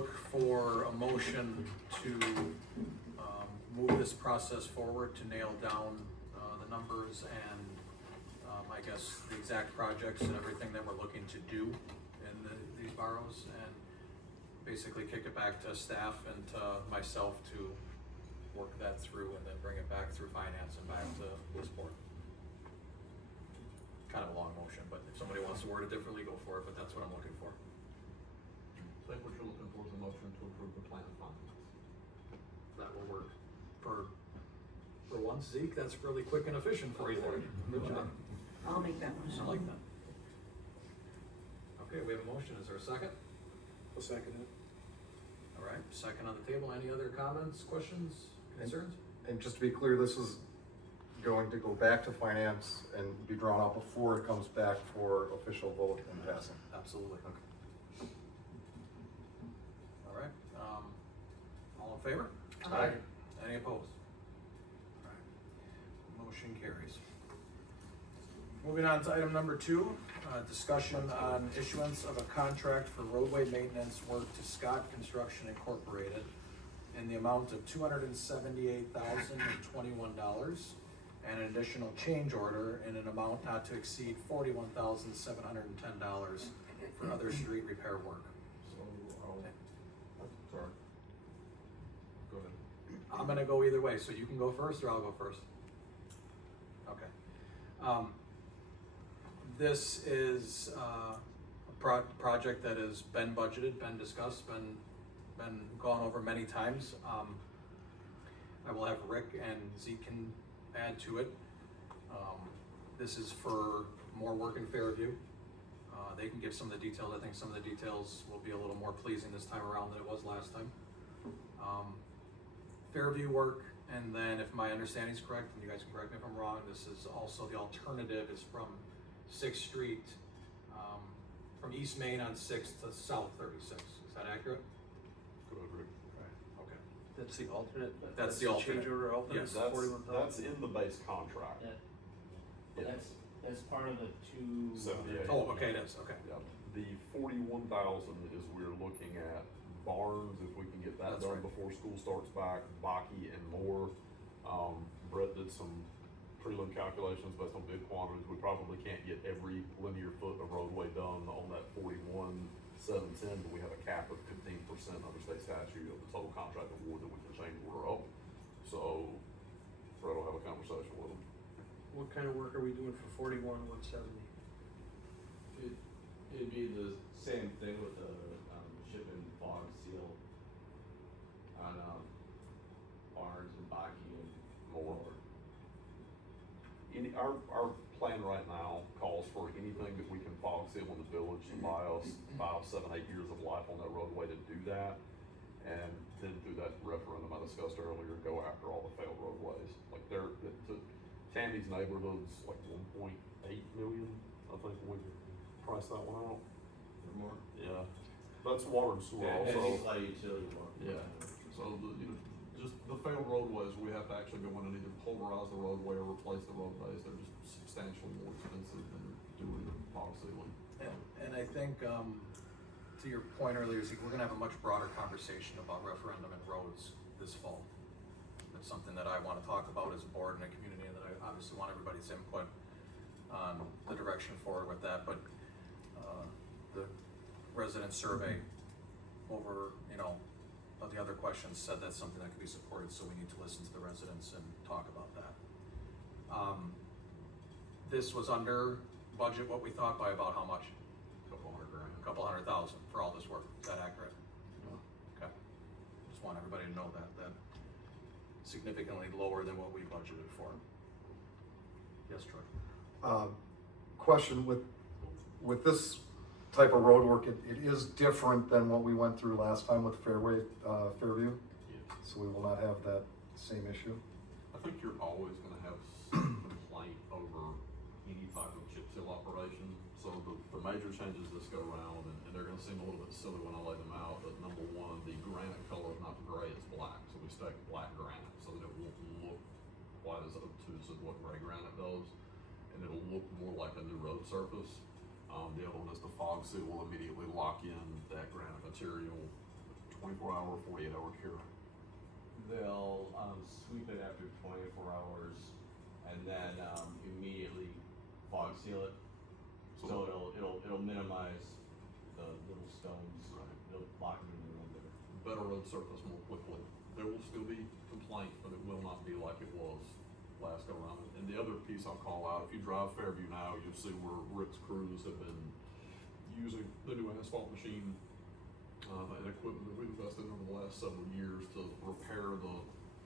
look for a motion to move this process forward to nail down the numbers and I guess the exact projects and everything that we're looking to do in these boroughs, and basically kick it back to staff and to myself to work that through and then bring it back through finance and back to this board. Kind of a long motion, but if somebody wants to word it differently, go for it, but that's what I'm looking for. I think what you're looking for is a motion to approve the plan of finance. That will work. For once, Zeke, that's really quick and efficient for you there. Good job. I'll make that I motion. like that. Okay, we have a motion. Is there a second? I'll second it. All right, second on the table. Any other comments, questions, concerns? And just to be clear, this is going to go back to finance and be drawn out before it comes back for official vote and passing. Absolutely. All right, all in favor? Aye. Any opposed? All right, motion carries. Moving on to item number 2, discussion on issuance of a contract for roadway maintenance work to Scott Construction Incorporated in the amount of $278,021 and an additional change order in an amount not to exceed $41,710 for other street repair work. So, sorry. Go ahead. I'm gonna go either way, so you can go first or I'll go first. Okay. This is a project that has been budgeted, been discussed, been gone over many times. I will have Rick and Zeke can add to it. This is for more work in Fairview. They can give some of the details. I think some of the details will be a little more pleasing this time around than it was last time. Fairview work, and then if my understanding is correct, and you guys can correct me if I'm wrong, this is also the alternative is from 6th Street, from East Main on 6th to South 36. Is that accurate? Go ahead, Rick. Okay. That's the alternate? That's the alternate. Change order alternate? Yes. That's in the base contract. Yeah. That's part of the 78. Oh, okay, it is, okay. Yep. The 41,000 is we're looking at Barnes, if we can get that That's done right. before school starts back, Baki and Moore. Brett did some prelim calculations based on bid quantities. We probably can't get every linear foot of roadway done on that 41,710, but we have a cap of 15% under state statute of the total contract award that we can change order up. So Brett will have a conversation with them. What kind of work are we doing for 41,170? It'd be the same thing with the chip and fog seal on Barnes and Baki and More. Our plan right now calls for anything that we can fog seal in the village to buy us 5, 7, 8 years of life on that roadway to do that. And then through that referendum I discussed earlier, go after all the failed roadways. Like Tammy's neighborhood's like 1.8 million, I think, when we price that one out. or more. Yeah, that's water and sewer And also. it's like utility work. Yeah. So just the failed roadways, we have to actually go in and either pulverize the roadway or replace the roadways. They're just substantially more expensive than doing the fog sealing. And I think, to your point earlier, Zeke, we're gonna have a much broader conversation about referendum and roads this fall. It's something that I wanna talk about as a board and a community, and that I obviously want everybody's input on the direction forward with that, but, the resident survey over, of the other questions said that's something that could be supported, so we need to listen to the residents and talk about that. This was under budget, what we thought, by about how much? Couple $100,000. A couple $100,000 for all this work. Is that accurate? Okay. Just want everybody to know that significantly lower than what we budgeted for. Yes, Troy? Question with this type of road work, it is different than what we went through last time with Fairview. So we will not have that same issue. I think you're always gonna have some complaint over any type of chip seal operation. So the major changes this go around, and they're gonna seem a little bit silly when I lay them out, but number one, the granite color is not the gray, it's black. So we stack black granite so that it won't look quite as obtuse as what gray granite does. And it'll look more like a new road surface. The other one is the fog seal will immediately lock in that granite material 24-hour, 48-hour cure? They'll, sweep it after 24 hours and then, immediately fog seal it. So it'll minimize the little stones, it'll lock them in the room there. Better road surface more quickly. There will still be complaints, but it will not be like it was last go around. And the other piece I'll call out, if you drive Fairview now, you'll see where Rick's crews have been using the new asphalt machine, and equipment that we've invested in over the last several years to repair the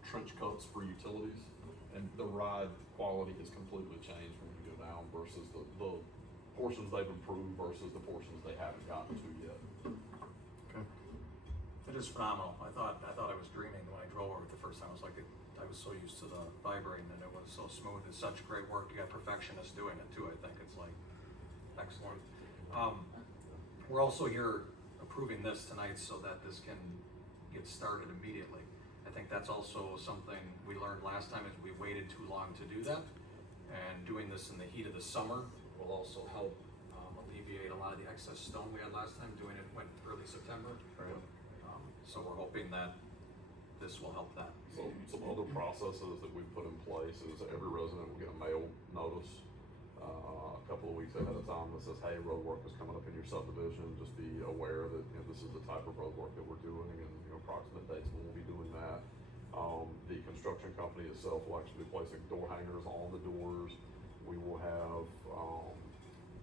trench cuts for utilities. And the ride quality has completely changed when you go down versus the portions they've improved versus the portions they haven't gotten to yet. Okay. It is phenomenal. I thought I was dreaming when I drove over it the first time. I was like, I was so used to the vibrating and it was so smooth. It's such great work. You got perfectionists doing it too. I think it's like excellent. We're also here approving this tonight so that this can get started immediately. I think that's also something we learned last time is we waited too long to do that. And doing this in the heat of the summer will also help alleviate a lot of the excess stone we had last time. Doing it went early September. Right. So we're hoping that this will help that. So some other processes that we've put in place is every resident will get a mail notice a couple of weeks ahead of time that says, hey, road work is coming up in your subdivision. Just be aware that this is the type of road work that we're doing and approximate dates when we'll be doing that. The construction company itself will actually be placing door hangers on the doors. We will have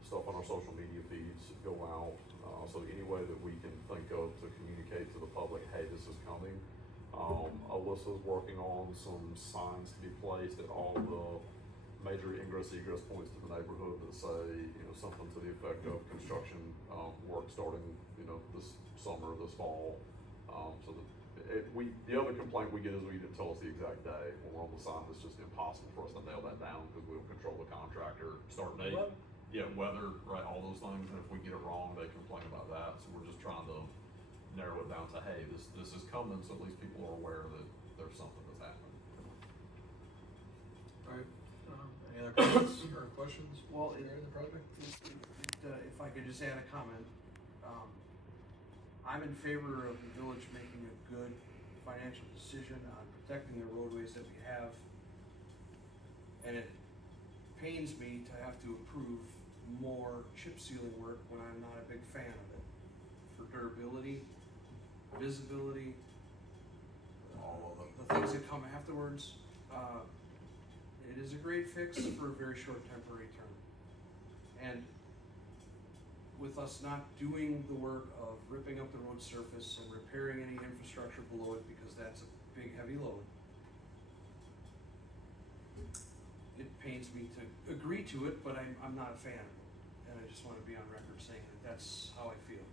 stuff on our social media feeds go out. So any way that we can think of to communicate to the public, hey, this is coming. Alyssa's working on some signs to be placed at all the major ingress egress points to the neighborhood that say, something to the effect of construction work starting, this summer, this fall. So that the other complaint we get is we didn't tell us the exact day. When we're on the sign, it's just impossible for us to nail that down because we don't control the contractor start date. Weather. Yeah, weather, right, all those things, and if we get it wrong, they complain about that, so we're just trying to narrow it down to, hey, this is coming, so at least people are aware that there's something that's happening. All right. Any other comments or questions? Well, regarding the project? If I could just add a comment, I'm in favor of the village making a good financial decision on protecting the roadways that we have. And it pains me to have to approve more chip sealing work when I'm not a big fan of it. For durability, visibility, All of the things that come afterwards, it is a great fix for a very short temporary term. And with us not doing the work of ripping up the road surface and repairing any infrastructure below it, because that's a big heavy load, it pains me to agree to it, but I'm not a fan of it. And I just want to be on record saying that that's how I feel.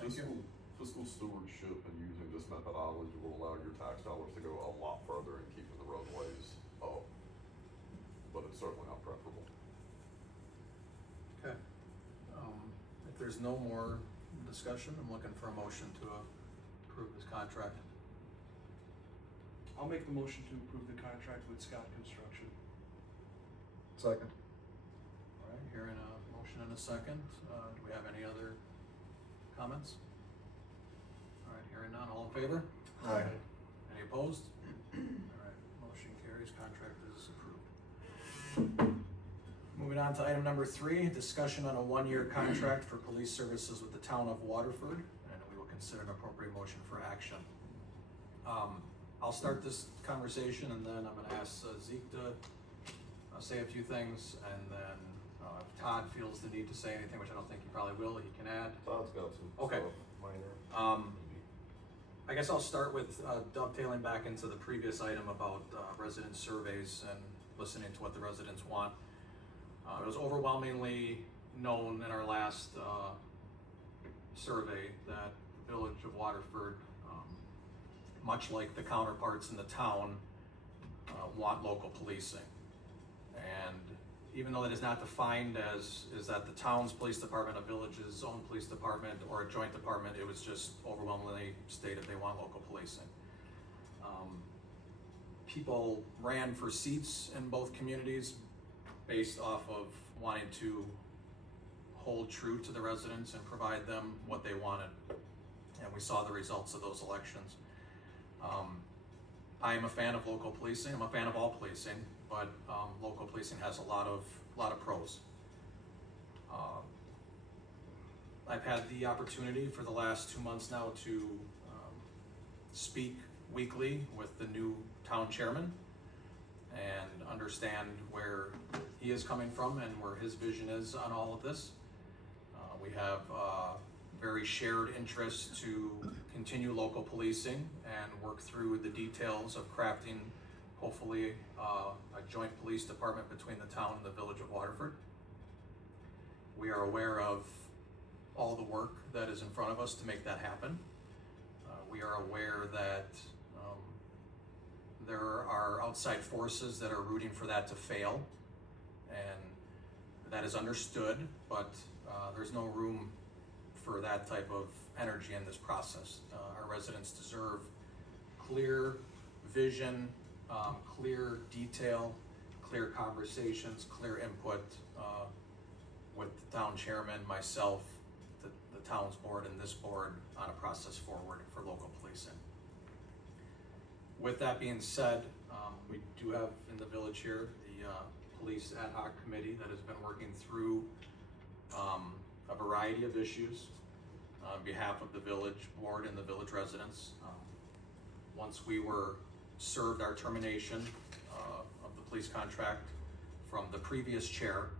Thank you. Fiscal stewardship and using this methodology will allow your tax dollars to go a lot further in keeping the roadways up, but it's certainly not preferable. Okay. If there's no more discussion, I'm looking for a motion to approve this contract. I'll make the motion to approve the contract with Scott Construction. Second. All right, hearing a motion and a second. Do we have any other comments? All right, hearing none, all in favor? Aye. Any opposed? All right, motion carries, contract is approved. Moving on to item number 3, discussion on a 1-year contract for police services with the Town of Waterford, and we will consider an appropriate motion for action. I'll start this conversation and then I'm gonna ask Zeke to say a few things, and then if Todd feels the need to say anything, which I don't think he probably will, he can add. Todd's got some Okay. stuff minor. I guess I'll start with dovetailing back into the previous item about resident surveys and listening to what the residents want. It was overwhelmingly known in our last survey that the village of Waterford, much like the counterparts in the town, want local policing. And even though that is not defined as, is that the town's police department, a village's own police department, or a joint department, it was just overwhelmingly stated they want local policing. People ran for seats in both communities based off of wanting to hold true to the residents and provide them what they wanted. And we saw the results of those elections. I am a fan of local policing. I'm a fan of all policing, but local policing has a lot of pros. I've had the opportunity for the last 2 months now to speak weekly with the new town chairman and understand where he is coming from and where his vision is on all of this. We have very shared interest to continue local policing and work through the details of crafting, hopefully, a joint police department between the town and the village of Waterford. We are aware of all the work that is in front of us to make that happen. We are aware that there are outside forces that are rooting for that to fail, and that is understood, but there's no room for that type of energy in this process. Our residents deserve clear vision, clear detail, clear conversations, clear input with the town chairman, myself, the town's board, and this board on a process forward for local policing. With that being said, we do have in the village here the police ad hoc committee that has been working through a variety of issues on behalf of the village board and the village residents. Once we were served our termination of the police contract from the previous chair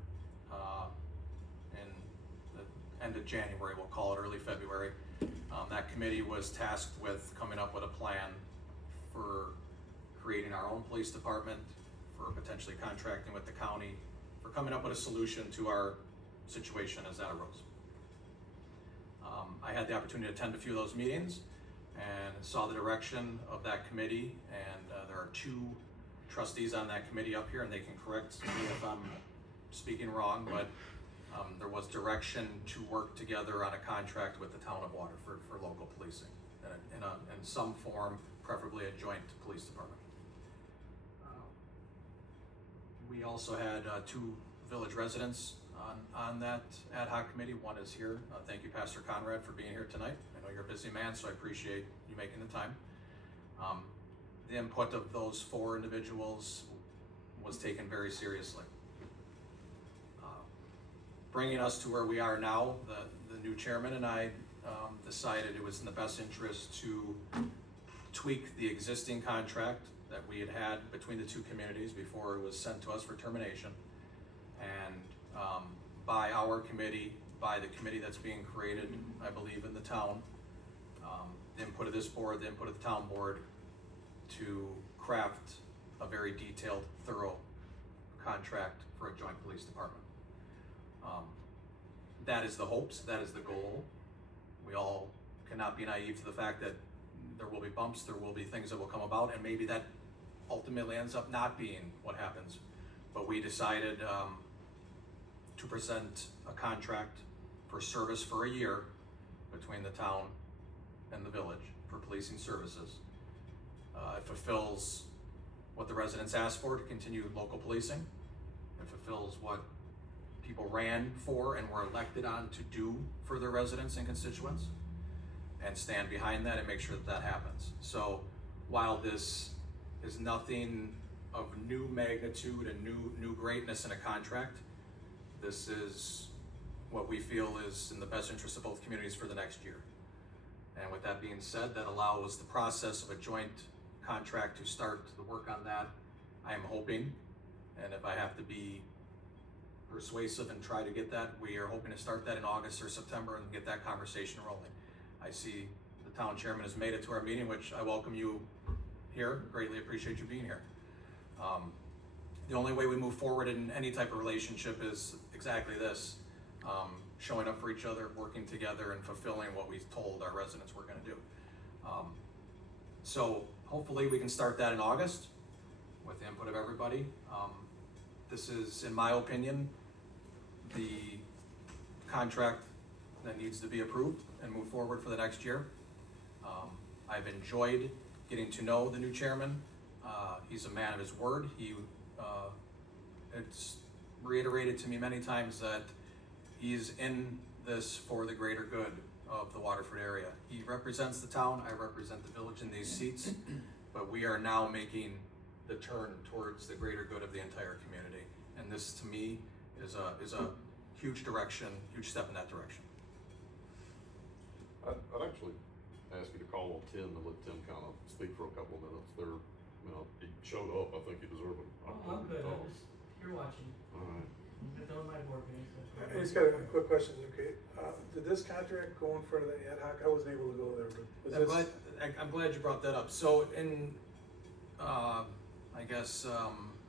in the end of January, we'll call it early February, that committee was tasked with coming up with a plan for creating our own police department, for potentially contracting with the county, for coming up with a solution to our situation as that arose. I had the opportunity to attend a few of those meetings and saw the direction of that committee, and there are 2 trustees on that committee up here, and they can correct me if I'm speaking wrong, but there was direction to work together on a contract with the town of Waterford for local policing in some form, preferably a joint police department. We also had 2 village residents on that ad hoc committee. One is here. Thank you, Pastor Conrad, for being here tonight. I know you're a busy man, so I appreciate you making the time. The input of those 4 individuals was taken very seriously. Bringing us to where we are now, the new chairman and I decided it was in the best interest to tweak the existing contract that we had between the 2 communities before it was sent to us for termination, and by our committee, by the committee that's being created, I believe, in the town, the input of this board, the input of the town board, to craft a very detailed, thorough contract for a joint police department. That is the hopes, that is the goal. We all cannot be naive to the fact that there will be bumps, there will be things that will come about, and maybe that ultimately ends up not being what happens. But we decided to present a contract for service for a year between the town and the village for policing services. It fulfills what the residents asked for, to continue local policing. It fulfills what people ran for and were elected on to do for their residents and constituents, and stand behind that and make sure that that happens. So while this is nothing of new magnitude and new greatness in a contract, this is what we feel is in the best interest of both communities for the next year. And with that being said, that allows the process of a joint contract to start the work on that. I am hoping, and if I have to be persuasive and try to get that, we are hoping to start that in August or September and get that conversation rolling. I see the town chairman has made it to our meeting, which I welcome you here. Greatly appreciate you being here. The only way we move forward in any type of relationship is exactly this, showing up for each other, working together, and fulfilling what we told our residents we're gonna do. So hopefully we can start that in August with the input of everybody. This is, in my opinion, the contract that needs to be approved and move forward for the next year. I've enjoyed getting to know the new chairman. He's a man of his word. It's reiterated to me many times that He's in this for the greater good of the Waterford area. He represents the town, I represent the village in these seats, but we are now making the turn towards the greater good of the entire community. And this, to me, is a huge direction, huge step in that direction. I'd actually ask you to call on Tim and let Tim kind of speak for a couple of minutes. He showed up, I think he deserved it. Oh, I'm good, I'm just here watching, Alright. I'm done my board meetings. I just got a quick question, okay? Did this contract go in front of the ad hoc? I wasn't able to go there, but was I'm glad you brought that up. So in, I guess,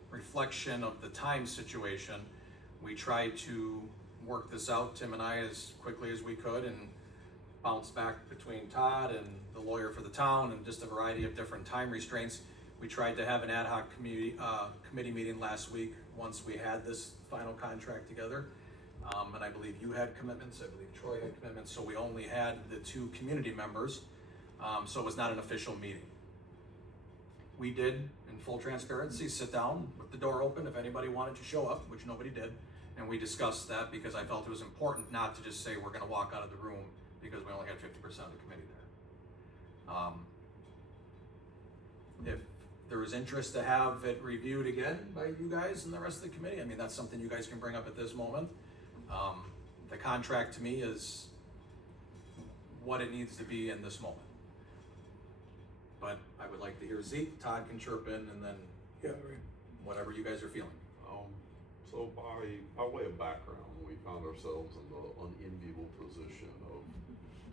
reflection of the time situation, we tried to work this out, Tim and I, as quickly as we could, and bounce back between Todd and the lawyer for the town and just a variety of different time restraints. We tried to have an ad hoc committee meeting last week once we had this final contract together. And I believe you had commitments, I believe Troy had commitments, so we only had the 2 community members, so it was not an official meeting. We did, in full transparency, sit down with the door open if anybody wanted to show up, which nobody did, and we discussed that because I felt it was important not to just say we're gonna walk out of the room because we only had 50% of the committee there. If there is interest to have it reviewed again by you guys and the rest of the committee, I mean, that's something you guys can bring up at this moment. The contract to me is what it needs to be in this moment. But I would like to hear Zeke, Todd can chirp in, and then yeah, right. whatever you guys are feeling. So by way of background, we found ourselves in the unenviable position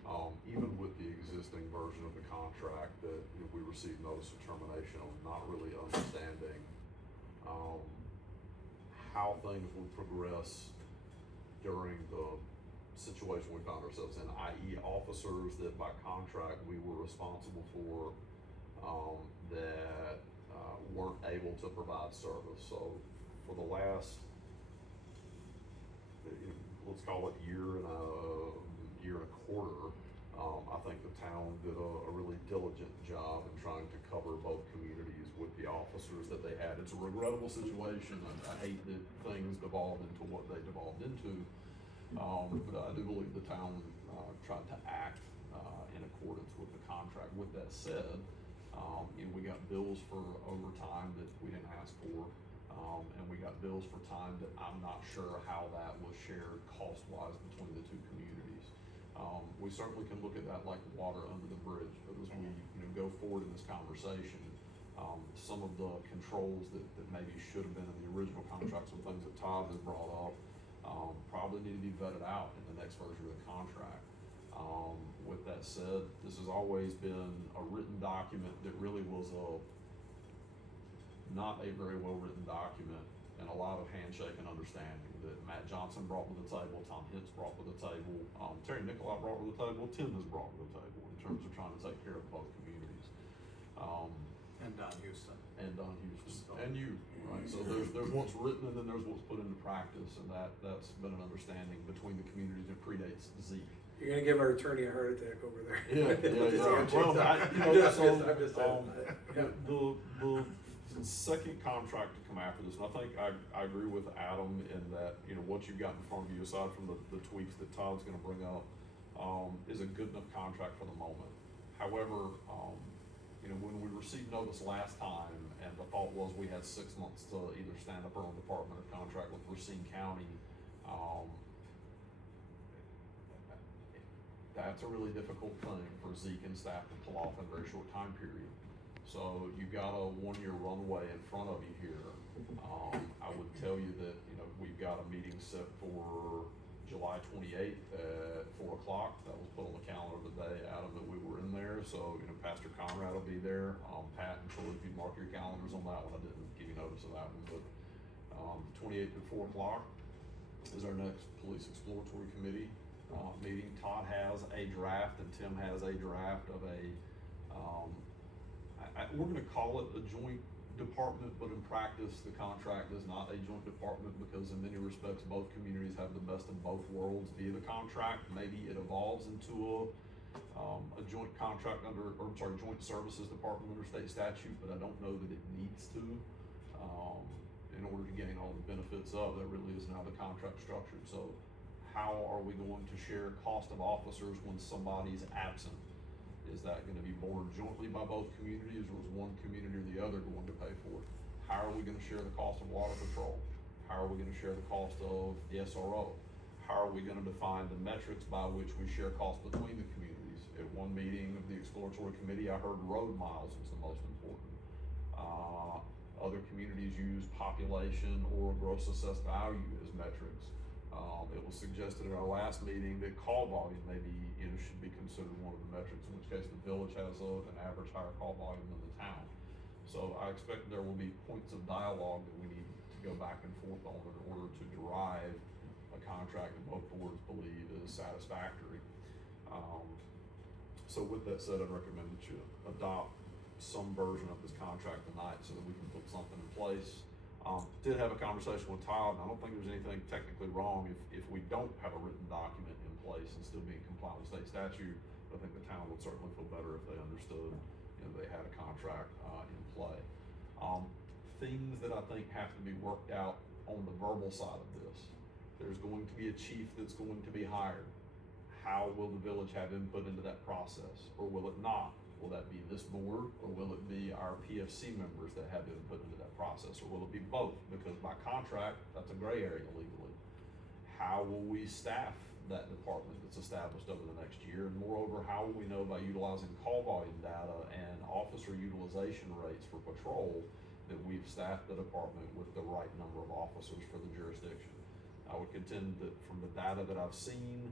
of, even with the existing version of the contract that we received notice of termination of, not really understanding how things would progress during the situation we found ourselves in, i.e. officers that by contract we were responsible for that weren't able to provide service. So for the last, let's call it year and a quarter, I think the town did a really diligent job in trying to cover both communities with the officers that they had. It's a regrettable situation. I hate that things devolved into what they devolved into, but I do believe the town tried to act in accordance with the contract. With that said, we got bills for overtime that we didn't ask for, and we got bills for time that I'm not sure how that was shared cost-wise between the 2 communities. We certainly can look at that like water under the bridge, but as we go forward in this conversation, some of the controls that maybe should have been in the original contract, some things that Todd has brought up, probably need to be vetted out in the next version of the contract. With that said, this has always been a written document that really was not a very well written document, and a lot of handshake and understanding that Matt Johnson brought to the table, Tom Hintz brought to the table, Terry Nicolai brought to the table, Tim has brought to the table in terms of trying to take care of both communities. And Don Houston. And Don Houston, and you, right? So there's what's written and then there's what's put into practice, and that's been an understanding between the communities that predates Zeke. You're gonna give our attorney a heart attack over there. Yeah. Well, I'm just the second contract to come after this, and I think I agree with Adam in that, what you've got in front of you, aside from the tweaks that Todd's gonna bring up, is a good enough contract for the moment. However, when we received notice last time, and the thought was we had 6 months to either stand up our own department or contract with Racine County, that's a really difficult thing for Zeke and staff to pull off in a very short time period. So you've got a 1-year runway in front of you here. I would tell you that, we've got a meeting set for July 28th at 4 o'clock. That was put on the calendar today, Adam, that we were in there. So, Pastor Conrad will be there. Pat and Troy, if you'd mark your calendars on that one, I didn't give you notice of that one, but 28th at 4 o'clock is our next Police Exploratory Committee meeting. Todd has a draft and Tim has a draft of we're gonna call it a joint department, but in practice, the contract is not a joint department because in many respects, both communities have the best of both worlds via the contract. Maybe it evolves into a joint contract joint services department under state statute, but I don't know that it needs to, in order to gain all the benefits of. That really isn't how the contract's structured. So How are we going to share cost of officers when somebody's absent? Is that gonna be borne jointly by both communities, or is one community or the other going to pay for it? How are we gonna share the cost of water patrol? How are we gonna share the cost of the SRO? How are we gonna define the metrics by which we share costs between the communities? At one meeting of the exploratory committee, I heard road miles was the most important. Other communities use population or gross assessed value as metrics. It was suggested at our last meeting that call volume maybe, should be considered one of the metrics, in which case the village has an average higher call volume than the town. So I expect there will be points of dialogue that we need to go back and forth on in order to derive a contract that both boards believe is satisfactory. So with that said, I'd recommend that you adopt some version of this contract tonight so that we can put something in place. Did have a conversation with Todd, and I don't think there's anything technically wrong if we don't have a written document in place and still being compliant with state statute. I think the town would certainly feel better if they understood, they had a contract in play. Things that I think have to be worked out on the verbal side of this. There's going to be a chief that's going to be hired. How will the village have input into that process, or will it not? Will that be this board, or will it be our PFC members that have input into that process, or will it be both? Because by contract, that's a gray area legally. How will we staff that department that's established over the next year? And moreover, how will we know by utilizing call volume data and officer utilization rates for patrol that we've staffed the department with the right number of officers for the jurisdiction? I would contend that from the data that I've seen,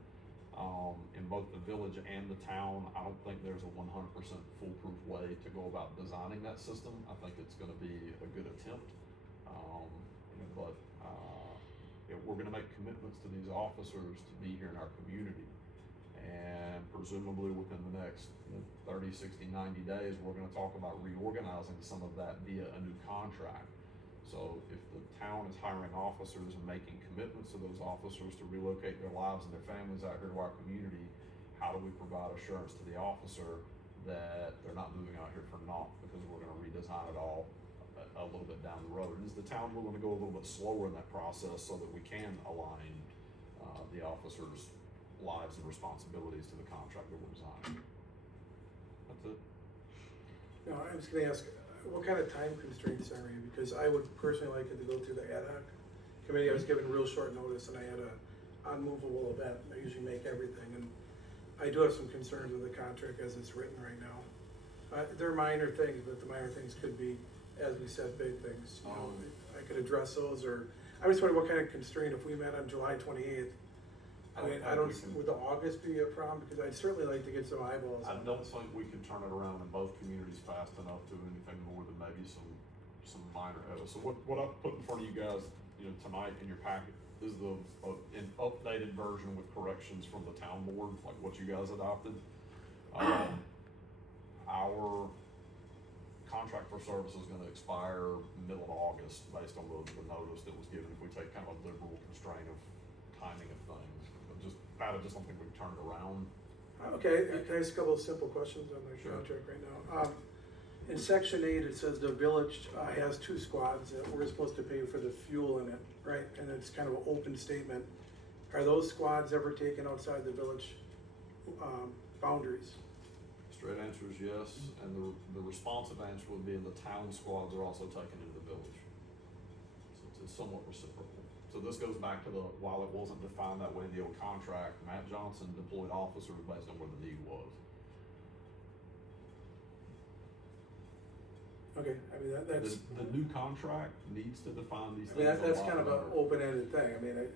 in both the village and the town, I don't think there's a 100% foolproof way to go about designing that system. I think it's gonna be a good attempt. But we're gonna make commitments to these officers to be here in our community. And presumably within the next 30, 60, 90 days, we're gonna talk about reorganizing some of that via a new contract. So if the town is hiring officers and making commitments to those officers to relocate their lives and their families out here to our community, how do we provide assurance to the officer that they're not moving out here for naught because we're gonna redesign it all a little bit down the road? And is the town willing to go a little bit slower in that process so that we can align the officers' lives and responsibilities to the contract that we're designing? That's it. No, I was gonna ask, what kind of time constraints are you? Because I would personally like it to go through the ad hoc committee. I was given real short notice and I had a unmovable event. I usually make everything, and I do have some concerns with the contract as it's written right now. They're minor things, but the minor things could be, as we said, big things. I could address those, or I just wonder what kind of constraint if we met on July 28th. I mean, would the August be a problem? Because I'd certainly like to get some eyeballs I on don't this. think we can turn it around in both communities fast enough to do anything more than maybe some minor edits. So what I've put in front of you guys, tonight in your packet is an updated version with corrections from the town board, like what you guys adopted. Our contract for service is gonna expire middle of August based on the notice that was given, if we take kind of a liberal constraint of timing of things. I just don't think we've turned around. Okay, can I ask a couple of simple questions on the Sure. contract right now? In section 8, it says the village has 2 squads that we're supposed to pay for the fuel in it, right? And it's kind of an open statement. Are those squads ever taken outside the village boundaries? Straight answer is yes, and the responsive answer would be the town squads are also taken into the village. So it's somewhat reciprocal. So this goes back to while it wasn't defined that way in the old contract, Matt Johnson deployed officers based on where the need was. Okay, I mean, that's. The new contract needs to define these I mean, things. that's a lot kind of an better. open-ended thing. I mean, if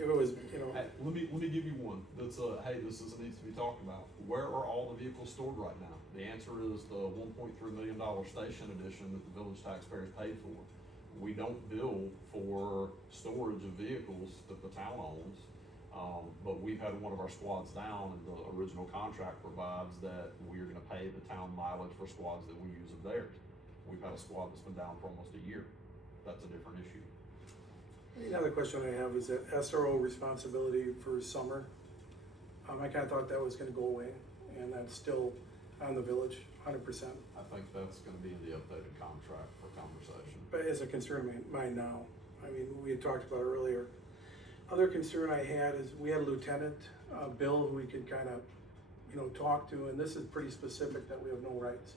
it was, Hey, let me give you one that's hey, this needs to be talked about. Where are all the vehicles stored right now? The answer is the $1.3 million station addition that the village taxpayers paid for. We don't bill for storage of vehicles that the town owns, but we've had one of our squads down, and the original contract provides that we are gonna pay the town mileage for squads that we use of theirs. We've had a squad that's been down for almost a year. That's a different issue. another question I have is that SRO responsibility for summer. I kind of thought that was gonna go away, and that's still on the village, 100%. I think that's gonna be in the updated contract for conversation. But as a concern of mine now, I mean, we had talked about earlier, Other concern I had is we had a lieutenant, Bill, who we could kind of, talk to, and this is pretty specific that we have no rights.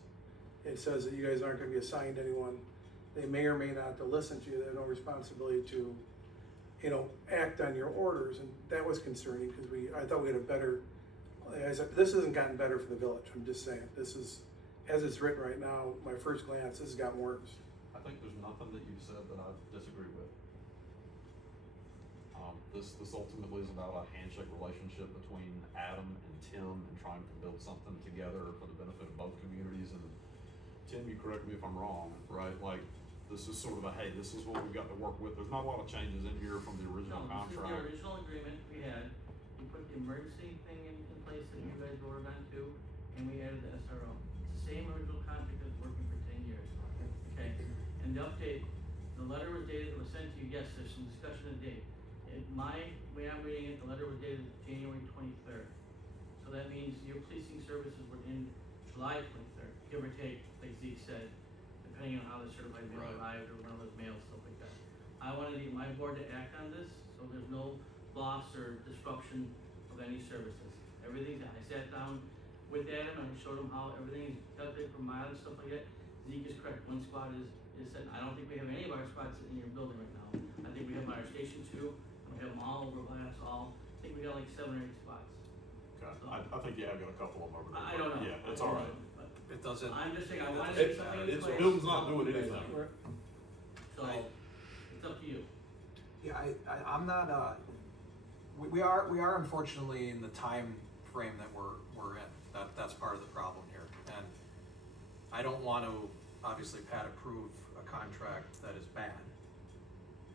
It says that you guys aren't gonna be assigned to anyone. They may or may not to listen to you, they have no responsibility to, act on your orders, and that was concerning, because I thought we had a better, like I said, this hasn't gotten better for the village, I'm just saying, this is, as it's written right now, my first glance, this has gotten worse. I think there's nothing that you've said that I disagree with. This ultimately is about a handshake relationship between Adam and Tim and trying to build something together for the benefit of both communities. And Tim, you correct me if I'm wrong, right? Like, this is sort of a, hey, this is what we've got to work with. There's not a lot of changes in here from the original No, this is contract. the original agreement we had. We put the emergency thing in place that you guys voted on too, and we added the SRO. It's the same original contract that's working for 10 years. Okay, and the update, the letter was dated, it was sent to you, yes, there's some discussion of date. My way I'm reading it, the letter was dated January 23rd. So that means your policing services were in July 23rd, give or take, like Zeke said, depending on how the certified mail arrived or one of those mails, stuff like that. I wanted my board to act on this, so there's no loss or disruption of any services. Everything's, I sat down with Adam and I showed him how everything is calculated for mileage, stuff like that. Zeke is correct, one squad is set. I don't think we have any of our spots in your building right now. I think we have our station 2, and we have them all over by us all. I think we got like 7 or 8 spots. Okay, I think you have got a couple of them over there. I don't know. Yeah, it's all right. But It doesn't. I'm just saying, I wanted to It- get something in it's, place. building's not doing anything. So, it's up to you. Yeah, I'm not, we are unfortunately in the time frame that we're in. That's part of the problem here. And I don't want to, obviously, Pat, approve a contract that is bad.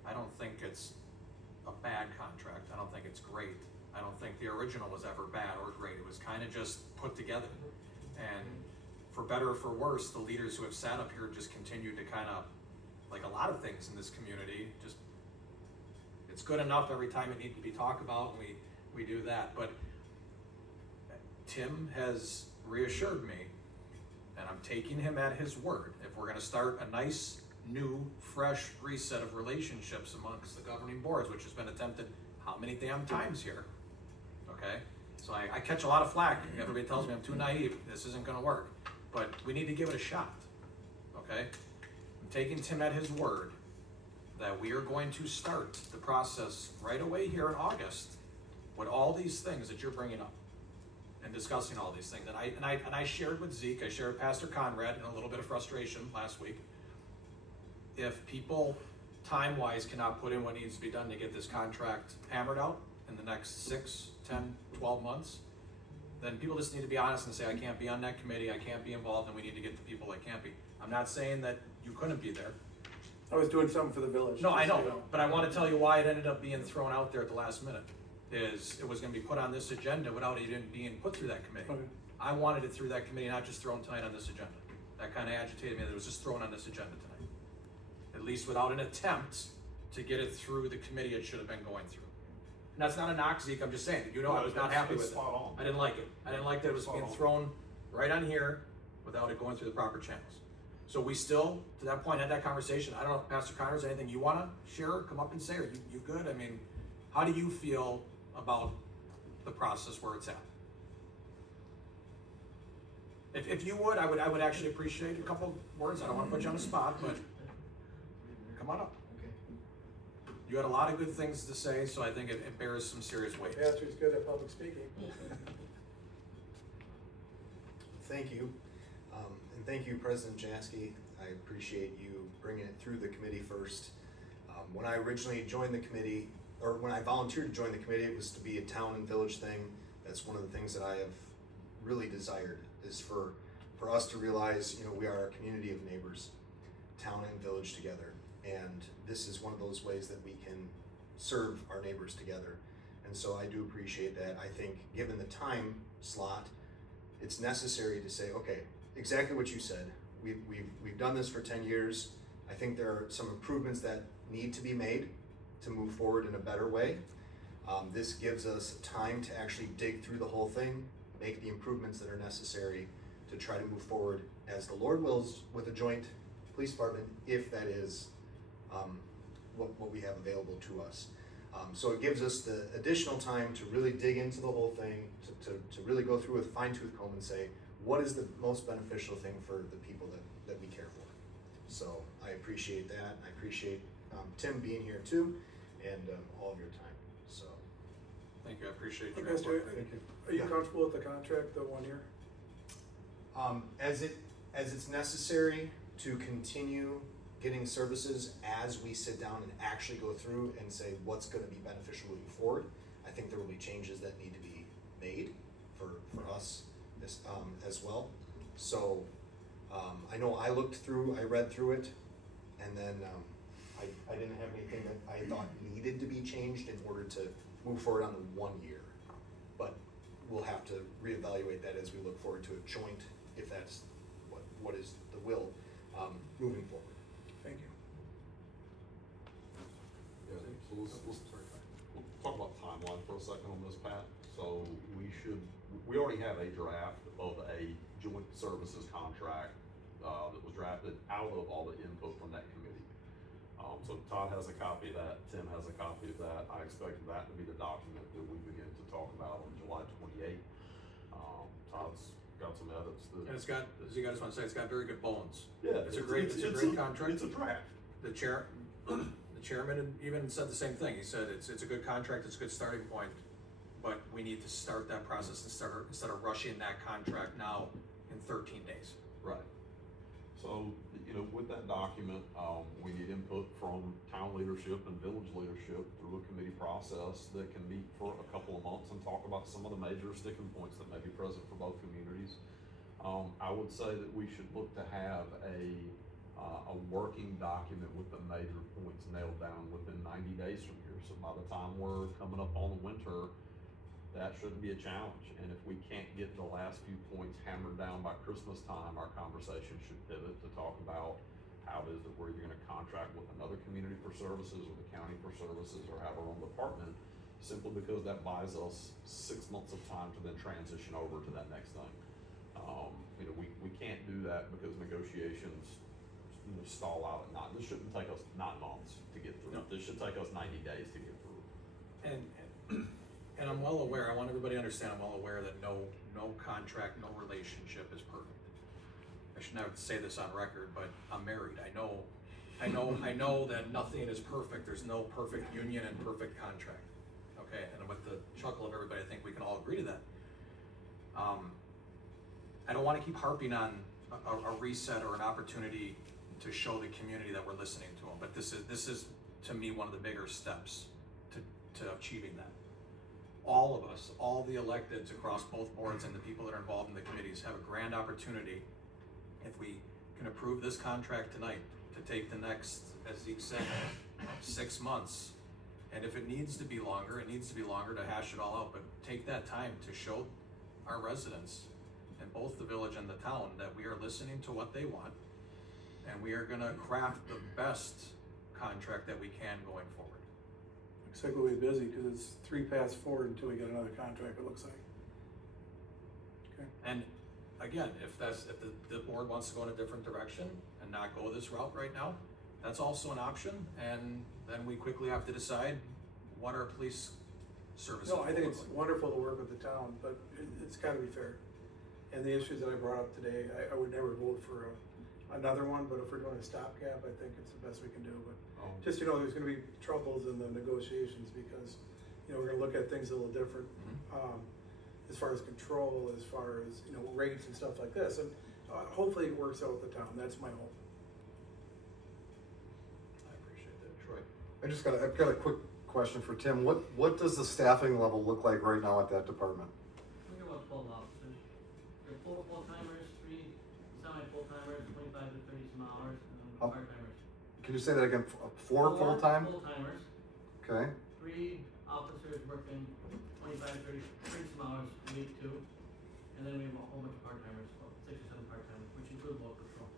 I don't think it's a bad contract. I don't think it's great. I don't think the original was ever bad or great. It was kind of just put together. And for better or for worse, the leaders who have sat up here just continue to kind of, like a lot of things in this community, just, it's good enough every time it needs to be talked about, and we do that. But Tim has reassured me, and I'm taking him at his word, if we're gonna start a nice, new, fresh reset of relationships amongst the governing boards, which has been attempted how many damn times here, okay? So I catch a lot of flack. Everybody tells me I'm too naive, this isn't gonna work. But we need to give it a shot, okay? I'm taking Tim at his word that we are going to start the process right away here in August with all these things that you're bringing up and discussing all these things. And I shared with Zeke, I shared with Pastor Conrad in a little bit of frustration last week. If people time-wise cannot put in what needs to be done to get this contract hammered out in the next 6, 10, 12 months, then people just need to be honest and say, I can't be on that committee, I can't be involved, and we need to get the people that can't be. I'm not saying that you couldn't be there. I was doing something for the village. No, I just so know, you but I want to tell you why it ended up being thrown out there at the last minute. Is it was going to be put on this agenda without it even being put through that committee. Okay. I wanted it through that committee, not just thrown tonight on this agenda. That kind of agitated me that it was just thrown on this agenda tonight. At least without an attempt to get it through the committee it should have been going through. And that's not a knock, Zeke, I'm just saying, I was not happy with it. Spot on. I didn't like it. I didn't like that it was Spot being on. thrown right on here without it going through the proper channels. So we still, to that point, had that conversation. I don't know if Pastor Connors, anything you wanna share, come up and say, are you good? I mean, how do you feel about the process where it's at? If you would, I would actually appreciate a couple words. I don't wanna put you on the spot, but come on up. You had a lot of good things to say, so I think it bears some serious weight. Pastor's good at public speaking. Thank you. And thank you, President Jaski. I appreciate you bringing it through the committee first. When I originally joined the committee, or when I volunteered to join the committee, it was to be a town and village thing. That's one of the things that I have really desired, is for us to realize, we are a community of neighbors, town and village together. And this is one of those ways that we can serve our neighbors together. And so I do appreciate that. I think given the time slot, it's necessary to say, okay, exactly what you said. We've done this for 10 years. I think there are some improvements that need to be made to move forward in a better way. This gives us time to actually dig through the whole thing, make the improvements that are necessary to try to move forward as the Lord wills with a joint police department, if that is what we have available to us. So it gives us the additional time to really dig into the whole thing, to really go through with fine tooth comb and say, what is the most beneficial thing for the people that we care for? So I appreciate that. I appreciate Tim being here too, and all of your time, so. Thank you, I appreciate your Okay, so input. Thank you. are you Yeah. comfortable with the contract, the 1 year? As it's necessary to continue getting services as we sit down and actually go through and say what's gonna be beneficial moving forward, I think there will be changes that need to be made for us as well. So, I know I read through it, and then, I didn't have anything that I thought needed to be changed in order to move forward on the 1 year. But we'll have to reevaluate that as we look forward to a joint, if that's what is the will, moving forward. Thank you. Yeah, so let's talk about timeline for a second on this, Pat. So we already have a draft of a joint services contract, that was drafted out of all the input from that committee. So Todd has a copy of that, Tim has a copy of that. I expect that to be the document that we begin to talk about on July 28th. Todd's got some edits that. And it's got, as you guys want to say, it's got very good bones. Yeah, It's a great contract. It's a draft. The chairman had even said the same thing. He said it's a good contract, it's a good starting point, but we need to start that process instead of rushing that contract now in 13 days. Right. So, with that document, we need input from town leadership and village leadership through a committee process that can meet for a couple of months and talk about some of the major sticking points that may be present for both communities. I would say that we should look to have a working document with the major points nailed down within 90 days from here. So by the time we're coming up on the winter, that shouldn't be a challenge. And if we can't get the last few points hammered down by Christmas time, our conversation should pivot to talk about how it is that we're either gonna contract with another community for services or the county for services or have our own department, simply because that buys us 6 months of time to then transition over to that next thing. We can't do that because negotiations stall out at this shouldn't take us 9 months to get through. No. This should take us 90 days to get through. And I'm well aware, I want everybody to understand, I'm well aware that no contract, no relationship is perfect. I should never say this on record, but I'm married. I know that nothing is perfect. There's no perfect union and perfect contract. Okay, and with the chuckle of everybody, I think we can all agree to that. I don't want to keep harping on a reset or an opportunity to show the community that we're listening to them, but this is to me one of the bigger steps to achieving that. All of us, all the electeds across both boards and the people that are involved in the committees have a grand opportunity, if we can approve this contract tonight, to take the next, as Zeke said, 6 months. And if it needs to be longer, it needs to be longer to hash it all out, but take that time to show our residents in both the village and the town that we are listening to what they want, and we are gonna craft the best contract that we can going forward. Looks like we'll be busy, cause it's 3 past 4 until we get another contract, it looks like. Okay. And again, if the board wants to go in a different direction and not go this route right now, that's also an option, and then we quickly have to decide what our police services No, I think will it's look like. wonderful to work with the town, but it's gotta be fair. And the issues that I brought up today, I would never vote for another one, but if we're doing a stopgap, I think it's the best we can do, but just, there's gonna be troubles in the negotiations because, we're gonna look at things a little different. As far as control, as far as, rates and stuff like this, and hopefully it works out with the town, that's my hope. I appreciate that, Troy. I've got a quick question for Tim. What does the staffing level look like right now at that department? We got about 12 officers. There are 4 full-timers, 3 semi-full-timers, 25 to 30 some hours, and then Oh. part-timers. Can you say that again? 4 full-time? Full-timers, Okay, 3 officers working 25 to 30 some hours a week too. And then we have a whole bunch of part-timers, about 6 or 7 part-timers, which include local patrol.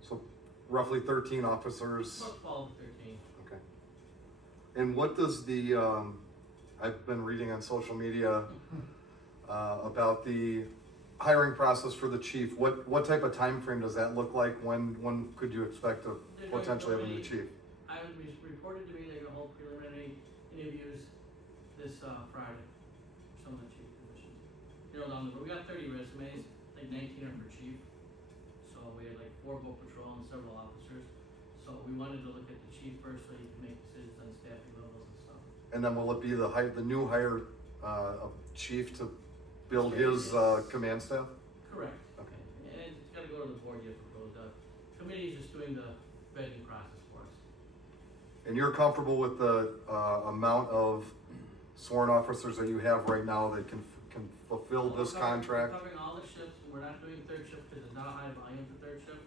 so roughly 13 officers. About 12 to 13. Okay. And what does I've been reading on social media about the hiring process for the chief. What type of time frame does that look like? When could you expect to potentially have a new chief? I would be reported to me they're gonna hold preliminary interviews this, Friday, for some of the chief positions. Down the road, we got 30 resumes, like 19 are for chief. So we had like 4 boat patrol and several officers. So we wanted to look at the chief first so you can make decisions on staffing levels and stuff. And then will it be the new hire, of chief to build his, command staff? Correct. Okay. And it's gotta go to the board yet for those, the committee's just doing the vetting process for us. And you're comfortable with the, amount of sworn officers that you have right now that can fulfill this contract? We're covering all the shifts, we're not doing third shift because there's not a high volume for third shift.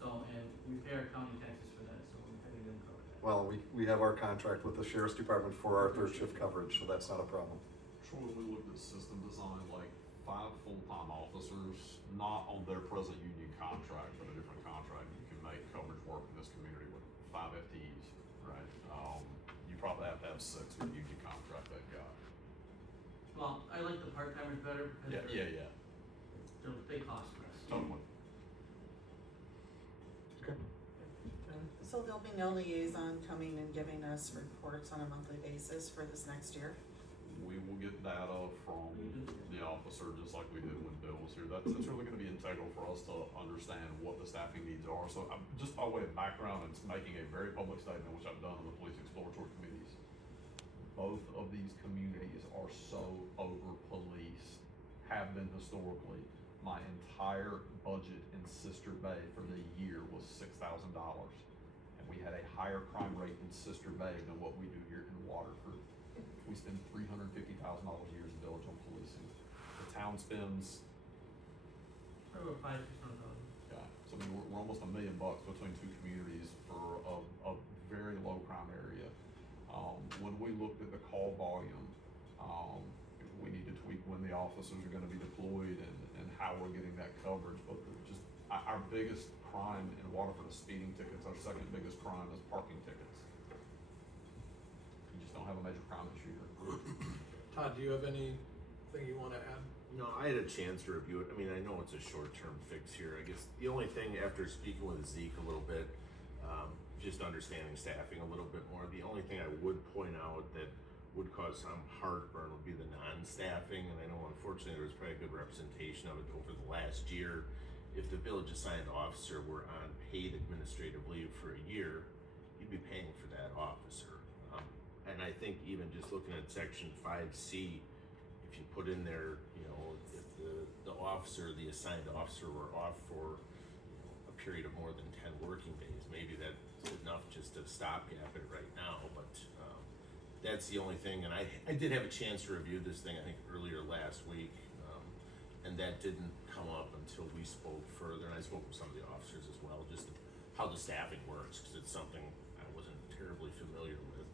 So, and we pay our county taxes for that, so we're having them cover that. Well, we have our contract with the sheriff's department for our third shift coverage, so that's not a problem. Troy, when we looked at system design, like 5 full-time officers, not on their present union contract, but a different contract, you can make coverage work in this community with 5 FTEs, right? You probably have to have 6 with the union contract they've got. Well, I like the part-timers better because Yeah. they cost less. Totally. Okay. So there'll be no liaison coming and giving us reports on a monthly basis for this next year? We will get data from the officer, just like we did when Bill was here. That's really gonna be integral for us to understand what the staffing needs are. So just by way of background, and making a very public statement, which I've done in the police exploratory committees. Both of these communities are so over-policed, have been historically. My entire budget in Sister Bay for the year was $6,000. And we had a higher crime rate in Sister Bay than what we do here in Waterford. We spend $350,000 a year as a village on policing. The town spends, Probably about 500-600,000. yeah, so I mean, we're almost $1 million between 2 communities for a very low crime area. When we looked at the call volume, we need to tweak when the officers are gonna be deployed and how we're getting that coverage, but just, our biggest crime in Waterford is speeding tickets, our second biggest crime is parking tickets. You just don't have a major crime issue here. Todd, do you have anything you wanna add? No, I had a chance to review it. I mean, I know it's a short-term fix here. I guess the only thing, after speaking with Zeke a little bit, just understanding staffing a little bit more, the only thing I would point out that would cause some heartburn would be the non-staffing. And I know unfortunately there was probably a good representation of it over the last year. If the village assigned officer were on paid administrative leave for a year, you'd be paying for that officer. And I think even just looking at section 5C, if you put in there, you know, if the officer, the assigned officer were off for a period of more than 10 working days, maybe that's enough just to stopgap it right now, but that's the only thing. And I did have a chance to review this thing, I think earlier last week, and that didn't come up until we spoke further, and I spoke with some of the officers as well, just how the staffing works, because it's something I wasn't terribly familiar with.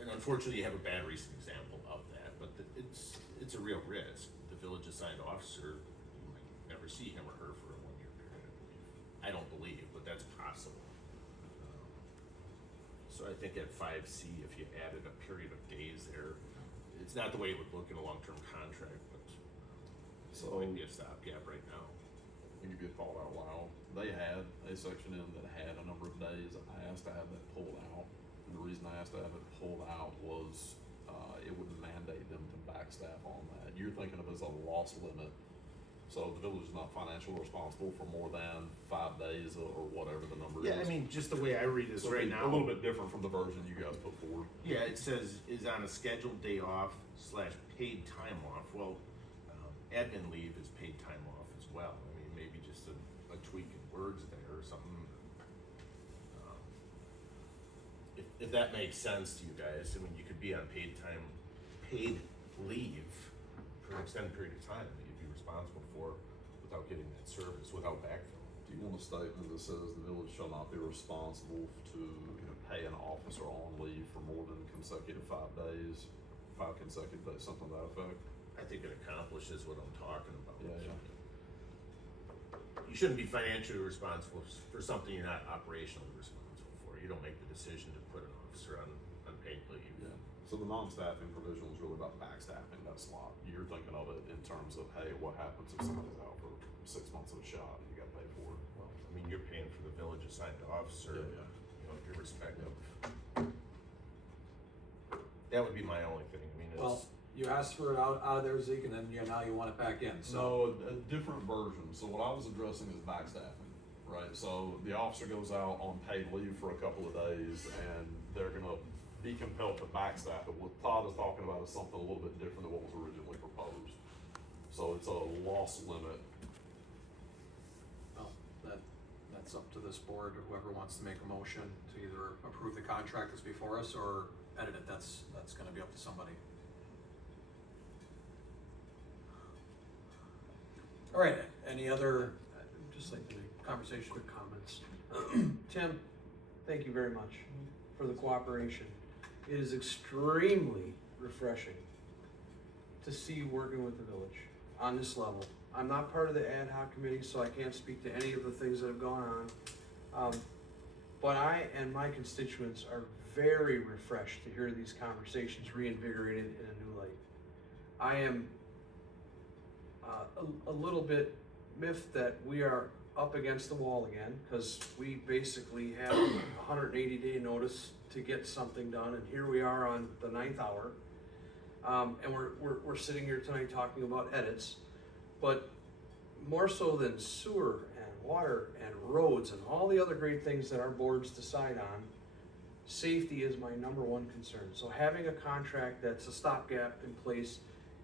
And unfortunately, you have a bad recent example of that, but it's a real risk. The village assigned officer, you might never see him or her for a 1-year period, I believe. I don't believe, but that's possible. So I think at 5C, if you added a period of days there, it's not the way it would look in a long-term contract, but it might be a stopgap right now. When you get thought out loud, they had a section in that had a number of days. I asked to have that pulled out. And the reason I asked to have it pulled out was it would mandate them to backstaff on that. You're thinking of it as a loss limit. So the village is not financially responsible for more than 5 days or whatever the number is. Yeah, I mean, just the way I read this So right it'd be now. a little bit different from the version you guys put forward. Yeah, it says is on a scheduled day off / paid time off. Well, admin leave is paid time off as well. I mean, maybe just a tweak in words there or something. If that makes sense to you guys, I mean, you could be on paid leave for an extended period of time that you'd be responsible for without getting that service, without backfill. Do you want a statement that says the village shall not be responsible to pay an officer on leave for more than consecutive 5 days, 5 consecutive days, something to that effect? I think it accomplishes what I'm talking about. Yeah. You shouldn't be financially responsible for something you're not operationally responsible for. You don't make the decision to put an officer on paid leave. Yeah. So the non-staffing provision was really about backstaffing that slot. You're thinking of it in terms of, hey, what happens if somebody's out for 6 months of a shot and you gotta pay for it? Well, I mean, you're paying for the village assigned officer. Yeah. You know, irrespective. That would be my only thing, I mean, Well, it's, you asked for it out of there, Zeke, and then now you want it back in, so. So a different version. So what I was addressing is backstaffing, right? So the officer goes out on paid leave for a couple of days and they're gonna be compelled to backstaff it. What Todd is talking about is something a little bit different than what was originally proposed. So it's a loss limit. Well, that's up to this board, or whoever wants to make a motion to either approve the contract that's before us or edit it, that's gonna be up to somebody. All right, any other, just like the conversation? Quick comments. Tim, thank you very much for the cooperation. It is extremely refreshing to see you working with the village on this level. I'm not part of the ad hoc committee, so I can't speak to any of the things that have gone on. But I and my constituents are very refreshed to hear these conversations reinvigorated in a new light. I am a little bit miffed that we are up against the wall again, because we basically have a 180-day notice to get something done, and here we are on the 9th hour. And we're sitting here tonight talking about edits, but more so than sewer and water and roads and all the other great things that our boards decide on, safety is my number one concern. So having a contract that's a stopgap in place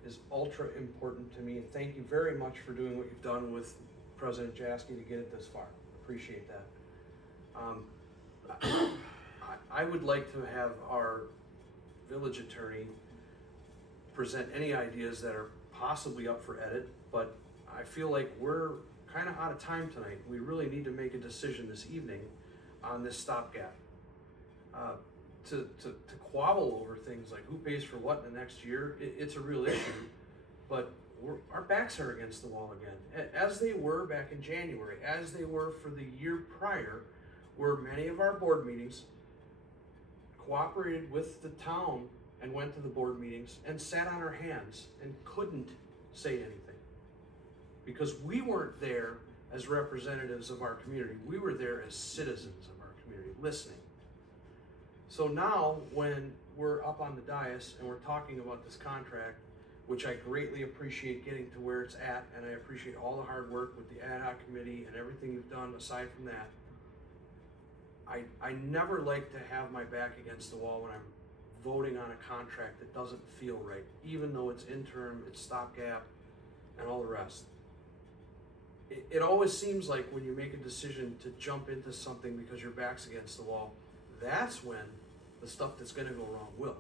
is ultra important to me. And thank you very much for doing what you've done with President Jaski to get it this far. Appreciate that. I would like to have our village attorney present any ideas that are possibly up for edit, but I feel like we're kind of out of time tonight. We really need to make a decision this evening on this stopgap. To quabble over things like who pays for what in the next year, it's a real issue, but our backs are against the wall again, as they were back in January, as they were for the year prior, where many of our board meetings cooperated with the town and went to the board meetings and sat on our hands and couldn't say anything. Because we weren't there as representatives of our community, we were there as citizens of our community, listening. So now, when we're up on the dais and we're talking about this contract, which I greatly appreciate getting to where it's at, and I appreciate all the hard work with the ad hoc committee and everything you've done aside from that, I never like to have my back against the wall when I'm voting on a contract that doesn't feel right, even though it's interim, it's stopgap, and all the rest. It always seems like when you make a decision to jump into something because your back's against the wall, that's when the stuff that's gonna go wrong will.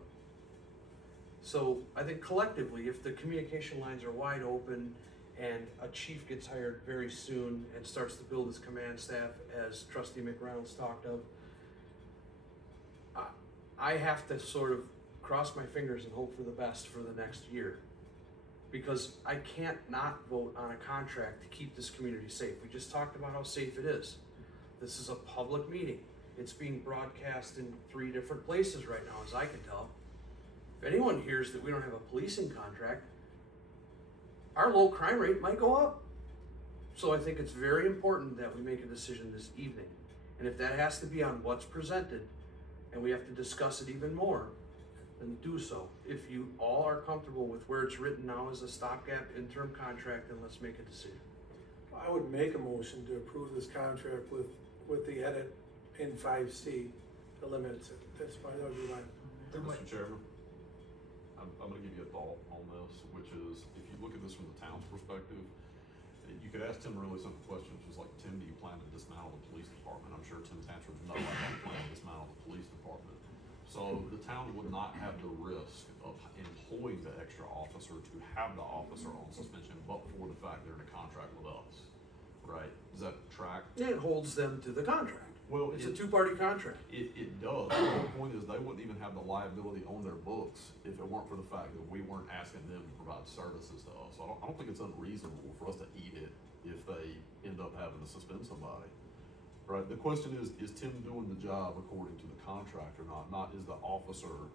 So I think collectively, if the communication lines are wide open and a chief gets hired very soon and starts to build his command staff, as Trustee McReynolds talked of, I have to sort of cross my fingers and hope for the best for the next year. Because I can't not vote on a contract to keep this community safe. We just talked about how safe it is. This is a public meeting. It's being broadcast in 3 different places right now, as I can tell. If anyone hears that we don't have a policing contract, our low crime rate might go up. So I think it's very important that we make a decision this evening. And if that has to be on what's presented, and we have to discuss it even more, then do so. If you all are comfortable with where it's written now as a stopgap interim contract, then let's make a decision. I would make a motion to approve this contract with the edit in 5C that limits it. That's fine, that would be mine. Mr. Chairman, I'm gonna give you a thought on this, which is, if you look at this from the town's perspective, you could ask Tim a really simple question, which is like, Tim, do you plan to dismantle the police department? I'm sure Tim's answer is no, I don't plan to dismantle the police department. So the town would not have the risk of employing the extra officer to have the officer on suspension, but for the fact they're in a contract with us, right? Does that track? It holds them to the contract. Well, It's a 2-party contract. It does. The whole point is they wouldn't even have the liability on their books if it weren't for the fact that we weren't asking them to provide services to us. So I don't think it's unreasonable for us to eat it if they end up having to suspend somebody. Right? The question is Tim doing the job according to the contract or not? Not is the officer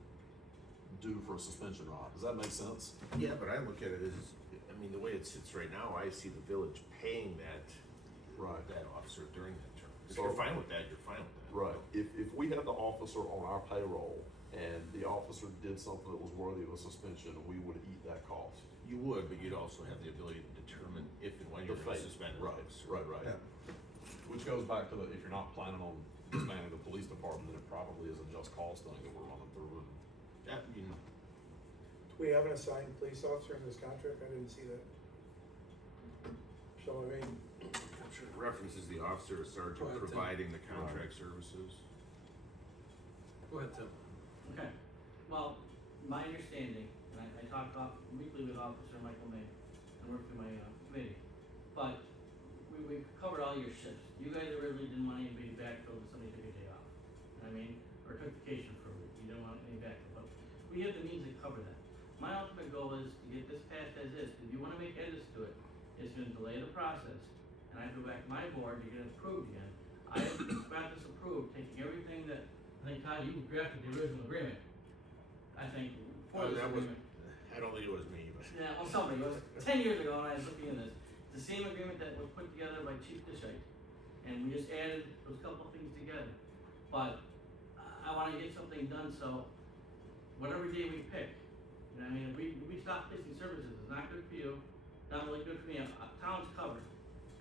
due for a suspension or not? Does that make sense? yeah, but I look at it as, I mean, the way it sits right now, I see the village paying that Right. officer during that term. If you're fine with that, you're fine with that. Right, if we had the officer on our payroll and the officer did something that was worthy of a suspension, we would eat that cost. You would, but you'd also have the ability to determine if and when The you're gonna fate. suspend an Right, officer. right. Yeah. Which goes back to if you're not planning on disbanding the police department, then it probably is a just cause thing that we're running through. That, you know, Do we have an assigned police officer in this contract? I didn't see that. So, I mean, it references the officer or Go sergeant ahead, Tim. providing the contract services. Go ahead, Tim. Okay, well, my understanding, and I talk weekly with Officer Michael May, and work through my committee, but we covered all your shifts. You guys originally didn't want anybody backfilled if somebody took a day off, you know what I mean, or took vacation for a week, you didn't want any backfill, but we have the means to cover that. My ultimate goal is to get this passed as is. If you wanna make edits to it, it's gonna delay the process, and I go back to my board to get it approved again. I have got this approved, taking everything that, I think Todd, you drafted the original agreement, I think, for this That was, agreement. I don't think it was me, but. Yeah, well, somebody, it was 10 years ago when I was looking at this, the same agreement that was put together by Chief Dishite, and we just added those couple of things together. But I wanna get something done, so whatever day we pick, you know what I mean, if we stop placing services, it's not good for you, not really good for me, town's covered.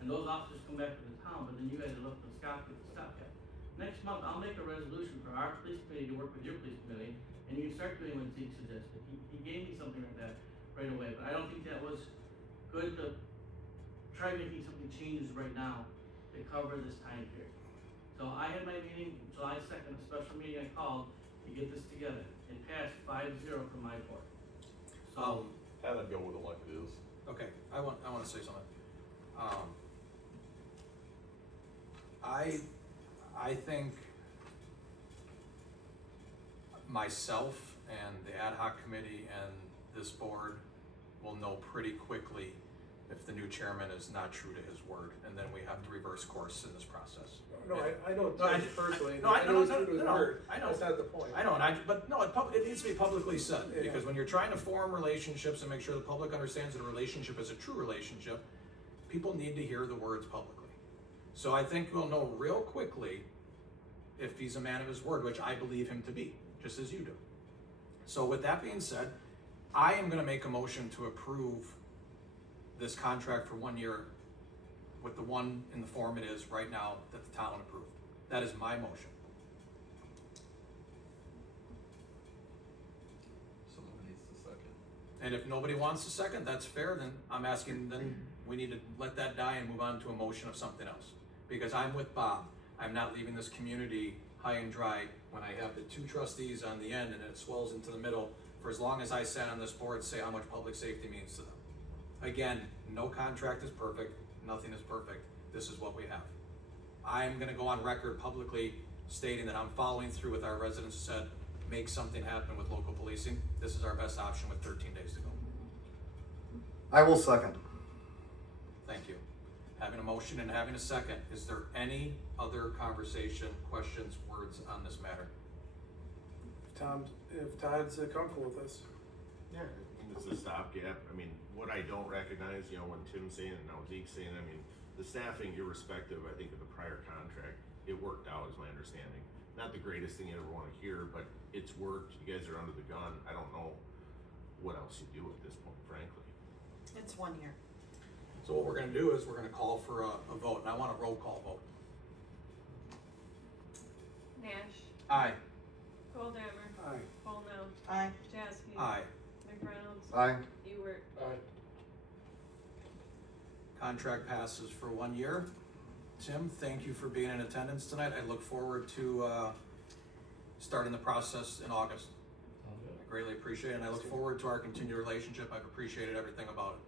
And those officers come back to the town, but then you guys are left with stopgap. Next month, I'll make a resolution for our police committee to work with your police committee, and you can start doing what Zeke suggested. He gave me something like that right away, but I don't think that was good to try making something changes right now to cover this time period. So I had my meeting July 2nd, a special meeting I called to get this together. It passed 5-0 from my board. So, Had I go with it like it is. Okay, I wanna say something. I think myself and the ad hoc committee and this board will know pretty quickly if the new chairman is not true to his word, and then we have to reverse course in this process. no, I know No, I- Doug personally, no, I I know, know he's no, true to his no, word, I know. that's not the point. I know, but no, it needs to be publicly said, Yeah. because when you're trying to form relationships and make sure the public understands that a relationship is a true relationship, people need to hear the words publicly. So I think we'll know real quickly if he's a man of his word, which I believe him to be, just as you do. So with that being said, I am gonna make a motion to approve this contract for 1 year with the one in the form it is right now that the town approved. That is my motion. Someone needs to second. And if nobody wants a second, that's fair, then I'm asking, then we need to let that die and move on to a motion of something else. Because I'm with Bob, I'm not leaving this community high and dry when I have the two trustees on the end and it swells into the middle for as long as I sat on this board, say how much public safety means to them. Again, no contract is perfect, nothing is perfect, this is what we have. I'm gonna go on record publicly stating that I'm following through with our residents who said, make something happen with local policing. This is our best option with 13 days to go. I will second. Thank you. Having a motion and having a second, is there any other conversation, questions, words on this matter? If Todd's comfortable with us. Yeah, it's a stopgap. I mean, what I don't recognize, you know, when Tim's saying and now Zeke's saying, I mean, the staffing, irrespective, I think, of the prior contract, it worked out, is my understanding. Not the greatest thing you ever want to hear, but it's worked. You guys are under the gun. I don't know what else you do at this point, frankly. It's 1 year. So what we're gonna do is we're gonna call for a vote, and I want a roll call vote. Nash, Aye. Goldhammer, Aye. Polno, Aye. Jaskey. Aye. McReynolds. Aye. Ewert. Aye. Contract passes for 1 year. Tim, thank you for being in attendance tonight. I look forward to starting the process in August. I greatly appreciate it, and I look forward to our continued relationship. I've appreciated everything about it.